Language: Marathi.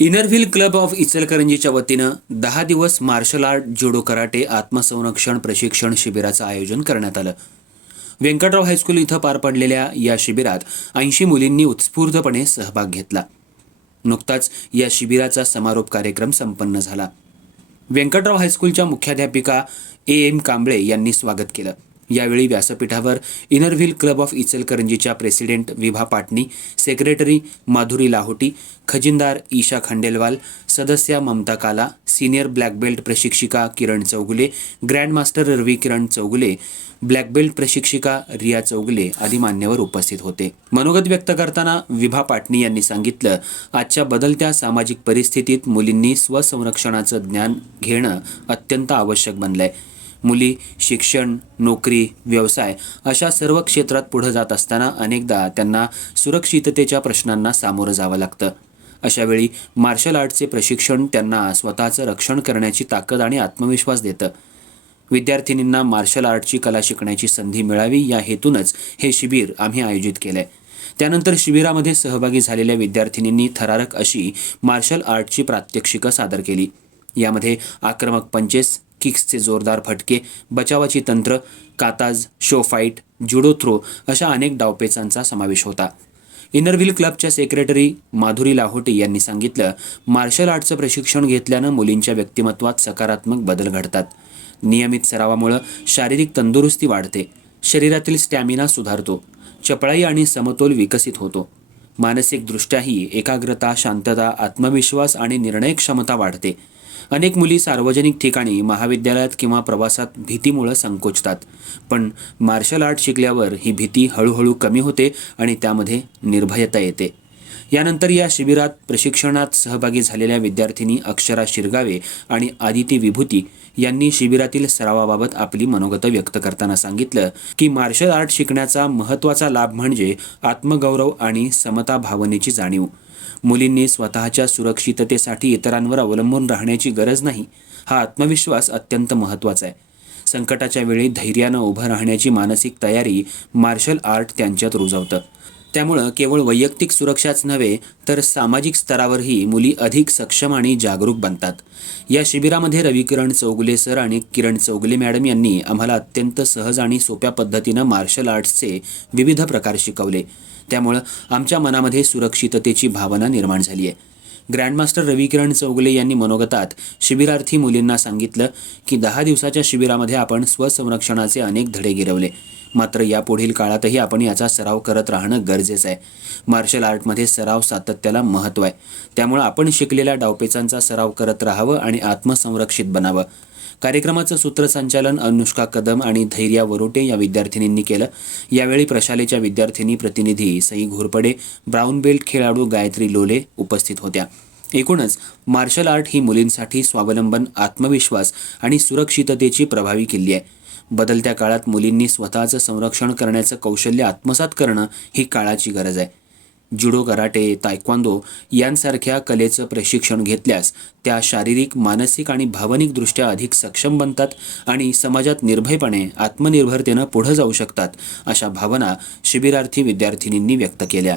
इनरव्हिल क्लब ऑफ इचलकरंजीच्या वतीनं दहा दिवस मार्शल आर्ट जुडो कराटे आत्मसंरक्षण प्रशिक्षण शिबिराचं आयोजन करण्यात आलं. व्यंकटराव हायस्कूल इथं पार पडलेल्या या शिबिरात ऐंशी मुलींनी उत्स्फूर्तपणे सहभाग घेतला. नुकताच या शिबिराचा समारोप कार्यक्रम संपन्न झाला. व्यंकटराव हायस्कूलच्या मुख्याध्यापिका ए एम कांबळे यांनी स्वागत केलं. यावेळी व्यासपीठावर इनरव्हील क्लब ऑफ इचलकरंजीच्या प्रेसिडेंट विभा पाटणी सेक्रेटरी माधुरी लाहोटी खजिनदार ईशा खंडेलवाल सदस्या Mamta Kala senior black belt प्रशिक्षिका Kiran Chougule grandmaster Ravi Kiran Chougule black belt प्रशिक्षिका Riya Chougule आदी मान्यवर उपस्थित होते. मनोगत व्यक्त करताना विभा पाटणी यांनी सांगितलं आजच्या बदलत्या सामाजिक परिस्थितीत मुलींनी स्वसंरक्षणाचं ज्ञान घेणं अत्यंत आवश्यक बनलंय. मुली शिक्षण नोकरी व्यवसाय अशा सर्व क्षेत्रात पुढं जात असताना अनेकदा त्यांना सुरक्षिततेच्या प्रश्नांना सामोरं जावं लागतं. अशावेळी मार्शल आर्टचे प्रशिक्षण त्यांना स्वतःचं रक्षण करण्याची ताकद आणि आत्मविश्वास देतं. विद्यार्थिनींना मार्शल आर्टची कला शिकण्याची संधी मिळावी या हेतूनच हे शिबिर आम्ही आयोजित केलंय. त्यानंतर शिबिरामध्ये सहभागी झालेल्या विद्यार्थिनींनी थरारक अशी मार्शल आर्टची प्रात्यक्षिकं सादर केली. यामध्ये आक्रमक पंचेस किक्सचे जोरदार फटके बचावाची तंत्र katas show fight judo throw अशा अनेक डावपेचांचा समावेश होता. इनरव्हिल क्लबच्या सेक्रेटरी माधुरी लाहोटे यांनी सांगितलं मार्शल आर्टचं प्रशिक्षण घेतल्यानं मुलींच्या व्यक्तिमत्वात सकारात्मक बदल घडतात. नियमित सरावामुळं शारीरिक तंदुरुस्ती वाढते शरीरातील स्टॅमिना सुधारतो चपळाई आणि समतोल विकसित होतो. मानसिकदृष्ट्याही एकाग्रता शांतता आत्मविश्वास आणि निर्णय क्षमता वाढते. अनेक मुली सार्वजनिक ठिकाणी महाविद्यालयात किंवा प्रवासात भीतीमुळं संकोचतात. पण मार्शल आर्ट शिकल्यावर ही भीती हळूहळू कमी होते आणि त्यामध्ये निर्भयता येते. यानंतर या शिबिरात प्रशिक्षणात सहभागी झालेल्या विद्यार्थिनी अक्षरा शिरगावे आणि आदिती विभूती यांनी शिबिरातील सरावाबाबत आपली मनोगत व्यक्त करताना सांगितलं की मार्शल आर्ट शिकण्याचा महत्त्वाचा लाभ म्हणजे आत्मगौरव आणि समता भावनेची जाणीव. मुलींनी स्वतःच्या सुरक्षिततेसाठी इतरांवर अवलंबून राहण्याची गरज नाही. हा आत्मविश्वास अत्यंत महत्त्वाचा आहे. संकटाच्या वेळी धैर्यानं उभं राहण्याची मानसिक तयारी मार्शल आर्ट त्यांच्यात रुजवतं. त्यामुळं केवळ वैयक्तिक सुरक्षाच नव्हे तर सामाजिक स्तरावरही मुली अधिक सक्षम आणि जागरूक बनतात. या शिबिरामध्ये रविकिरण चौगुले सर आणि किरण चौगुले मॅडम यांनी आम्हाला अत्यंत सहज आणि सोप्या पद्धतीनं मार्शल आर्ट्सचे विविध प्रकार शिकवले. त्यामुळं आमच्या मनामध्ये सुरक्षिततेची भावना निर्माण झाली आहे. ग्रँडमास्टर रविकिरण चौगले यांनी मनोगतात शिबिरार्थी मुलींना सांगितलं की दहा दिवसाच्या शिबिरामध्ये आपण स्वसंरक्षणाचे अनेक धडे गिरवले. मात्र यापुढील काळातही आपण याचा सराव करत राहणं गरजेचं आहे. मार्शल आर्टमध्ये सराव सातत्याला महत्त्व आहे. त्यामुळं आपण शिकलेल्या डावपेचांचा सराव करत राहावं आणि आत्मसंरक्षित बनावं. कार्यक्रमाचं सूत्रसंचालन अनुष्का कदम आणि धैर्या वरोटे या विद्यार्थिनींनी केलं. यावेळी प्रशालेच्या विद्यार्थिनी प्रतिनिधी सई घोरपडे ब्राऊन बेल्ट खेळाडू गायत्री लोले उपस्थित होत्या. एकूणच मार्शल आर्ट ही मुलींसाठी स्वावलंबन आत्मविश्वास आणि सुरक्षिततेची प्रभावी किल्ली आहे. बदलत्या काळात मुलींनी स्वतःचं संरक्षण करण्याचं कौशल्य आत्मसात करणं ही काळाची गरज आहे. जुडो कराटे तायक्वांदो यांसारख्या कलेचं प्रशिक्षण घेतल्यास त्या शारीरिक मानसिक आणि भावनिकदृष्ट्या अधिक सक्षम बनतात आणि समाजात निर्भयपणे आत्मनिर्भरतेनं पुढं जाऊ शकतात अशा भावना शिबिरार्थी विद्यार्थिनींनी व्यक्त केल्या.